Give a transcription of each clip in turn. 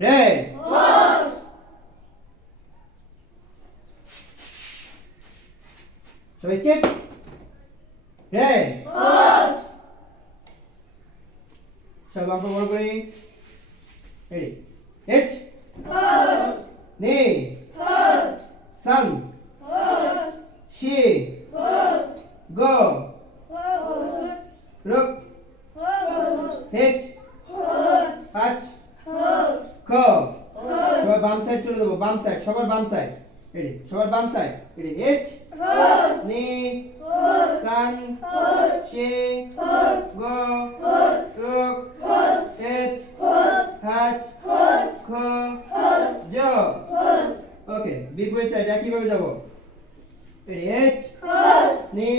রে সবাই স্কিপ রে সব বাম্পার বড় করে রেডি এইচ নে সান শি গো রুক হেচ আচ খ সবার বাম সাইড চলে দেবো বাম সাইড সবার বাম সাইড রেডি সবার বাম সাইড রেডি এইচ নে সান শি গো রুক হেচ হাচ খ জ ওকে বিপরীত সাইড একইভাবে যাব রেডি এইচ নে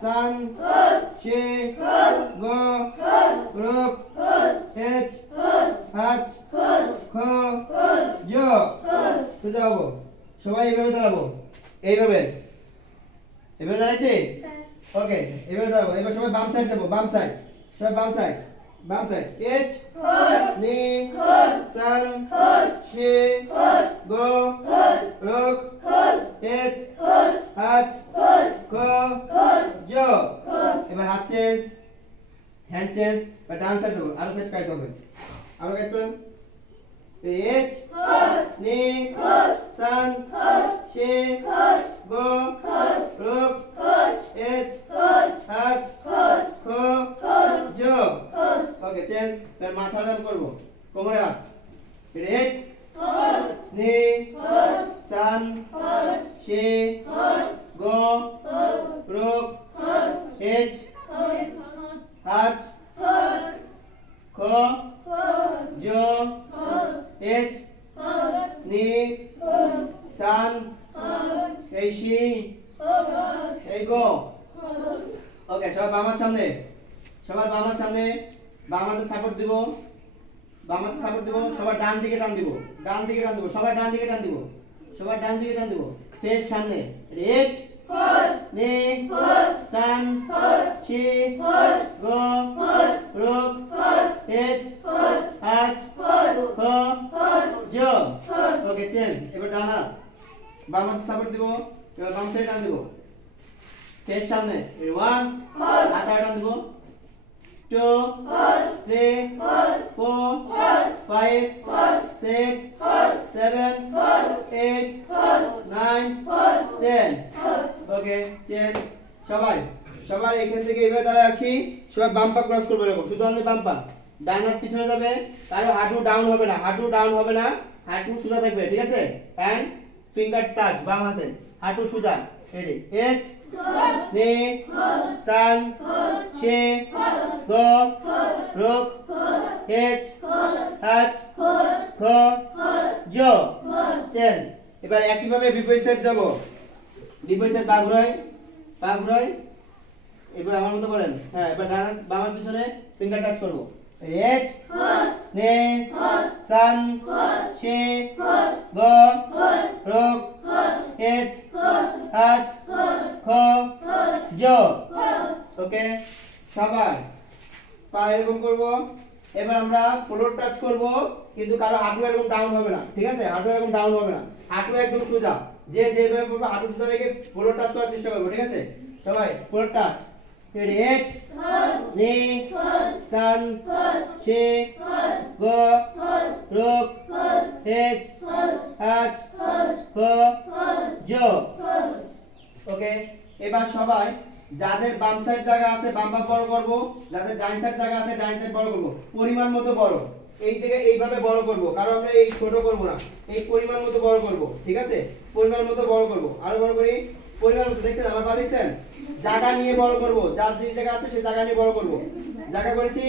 সান শি গো রুক হেচ হাচ খ জ সোজা হবো সবাই এইভাবে দাঁড়াবো এইভাবে এইভাবে দাঁড়াইছি ওকে এইভাবে দাঁড়াবো এবার সবাই বাম সাইড যাবো বাম সাইড সবাই বাম সাইড এইচ নি সান শি গো রুক হেচ হাচ খ জ এবার হাত চেঞ্জ হ্যান্ড চেঞ্জ বা ডান সাইড যাবো আর সাইড কাটতে হবে আরো কাট করেন এইচ নি সান শি গো রুক হেচ হাচ খ জ ওকে চেঞ্জ তার মাথা ডান করব কোমরে হাত এইচ নি সান শি গো রুক হেচ হাচ খ জ এইচ নি সান এই শি এই গো ওকে সবার বাম হাত সামনে সবার বাম হাত সামনে বাম হাতে সাপোর্ট দিব বাম হাতে সাপোর্ট দিব সবার ডান দিকে টান দিব ডান দিকে টান দিব সবার ডান দিকে টান দিব সবার ডান দিকে টান দিব ফেস সামনে এইচ নি সান শি গো রুক হেচ হাচ খ জ ওকে চেঞ্জ এবার ডান হাত বাম হাতে সাপোর্ট দিব এবার বাম সাইড টান দিব ফেস সামনে 1 হাতে টান দিব 2 3 4 5 6 7 8 9 10 ওকে চেঞ্জ সবাই সবার এখান থেকে এইভাবে দাঁড়ায় আছি সবাই বাম পা ক্রস করবে এরকম শুধু অনলি বাম পা ডান হাত পিছনে যাবে কারো হাঁটু ডাউন হবে না হাঁটু সোজা থাকবে ঠিক আছে এন্ড ফিঙ্গার টাচ বাম হাতে হাঁটু সোজা রেডি এইচ নি সান শি গো রুক হেচ হাচ খ জ চেঞ্জ এবার একইভাবে বিপরীত সাইড যাব বিপরীত সাইড পা ঘুরাই এবার আমার মতো করেন হ্যাঁ এবার ডান হাত বাম হাত পিছনে ফিঙ্গার টাচ করব এইচ নি সান শি গো রুক হেচ হাচ খ জ ওকে সবাই পা এরকম করব এবার আমরা ফ্লোর টাচ করব কিন্তু কারো হাঁটু এরকম ডাউন হবে না ঠিক আছে হাঁটু এরকম ডাউন হবে না হাঁটু একদম সোজা যে যেভাবে করবে হাঁটু সোজা রেখে ফ্লোর টাচ করার চেষ্টা করব ঠিক আছে সবাই ফ্লোর টাচ রেডি এইচ নি সান শি গো রুক হেচ হাচ খ জ ওকে এবার সবাই যাদের বাম সাইড জায়গা আছে বাম পা বড় করব যাদের ডান সাইড জায়গা আছে ডান সাইড বড় করব পরিমাণ মতো বড় এই থেকে এইভাবে বড় করব কারণ আমরা এই ছোট করব না এই পরিমাণ মতো বড় করব ঠিক আছে পরিমাণ মতো বড় করব আরো বড় করি পরিমাণ মতো দেখছেন আমার পা দেখছেন জায়গা নিয়ে বড় করব যার যে জায়গা আছে সেই জায়গা নিয়ে বড় করব জায়গা করেছি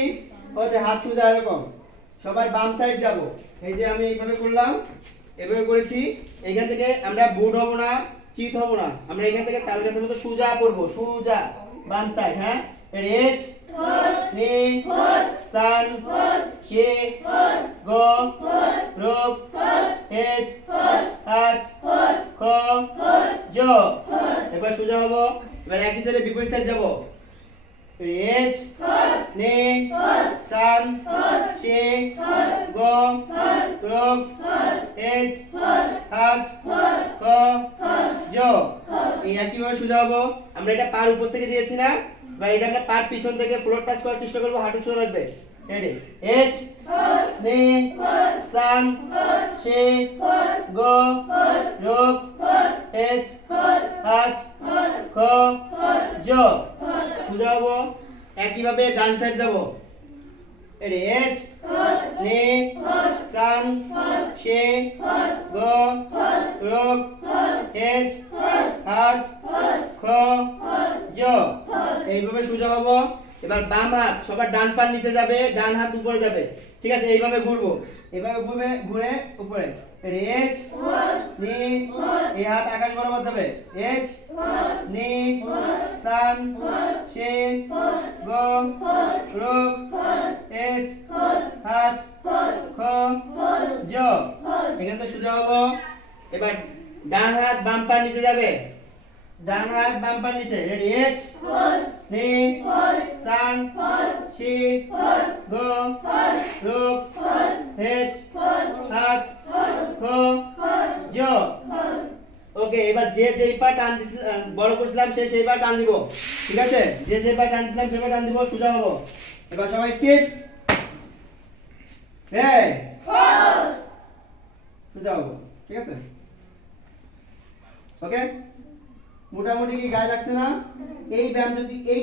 ওতে হাত সোজা এরকম সবাই বাম সাইড যাব এই যে আমি এইভাবে করলাম এভাবে করেছি এইখান থেকে আমরা বুট হব না চিত হব না আমরা এখান থেকে তাল গাছের মতো সোজা করব সোজা বাম সাইড হ্যাঁ এইচ নি সান শি গো রুক হেচ হাচ খ জ এবার সোজা হব এবার একই সাইডে বিপরীত সাইড যাব এইচ নি সান শি গ রোগ এচ হাজ খ জ। এই একইভাবে সোজা হবো। আমরা এটা পার উপর থেকে দিয়েছি না, বা এটা আমরা পার পিছন থেকে ফ্লোর টাচ করার চেষ্টা করবো, হাঁটু সোজা থাকবে। রেডি, এচ নে সান শে গ রোগ এচ হাজ খ জ। সোজা হবো। একইভাবে ডান সাইড যাব। রেডি, এচ নে সান শে গ রোগ এচ হাজ খ জ। এইভাবে সোজা হব। এবার বাম হাত সবার ডান পার নিচে যাবে, ডান হাত উপরে যাবে। ঠিক আছে, এইভাবে ঘুরবো। এইভাবে ঘুরবে, ঘুরে উপরে। রেডি, এচ নি এই হাত আকাশ বরাবর যাবে। এচ নি সান শে গ রোগ এচ হাজ খ জ। এখান থেকে সোজা হবো। এবার ডান হাত বাম পার নিচে যাবে, ডান হাত বাম পার নিচে। রেডি, এচ নি সান শি গ রোগ এচ হাজ খ জ। ওকে, এবার যে যেই পা টান বড় করছিলাম সে সেই পা টান দিব। ঠিক আছে, যে যে পা টান দিছিলাম সেই পা টান দিব, সোজা হবো। এবার সবাই স্কিপ রে সোজা হবো। ঠিক আছে, ওকে। মোটামুটি কি গায়ে লাগছে না? এই ব্যায়াম যদি এই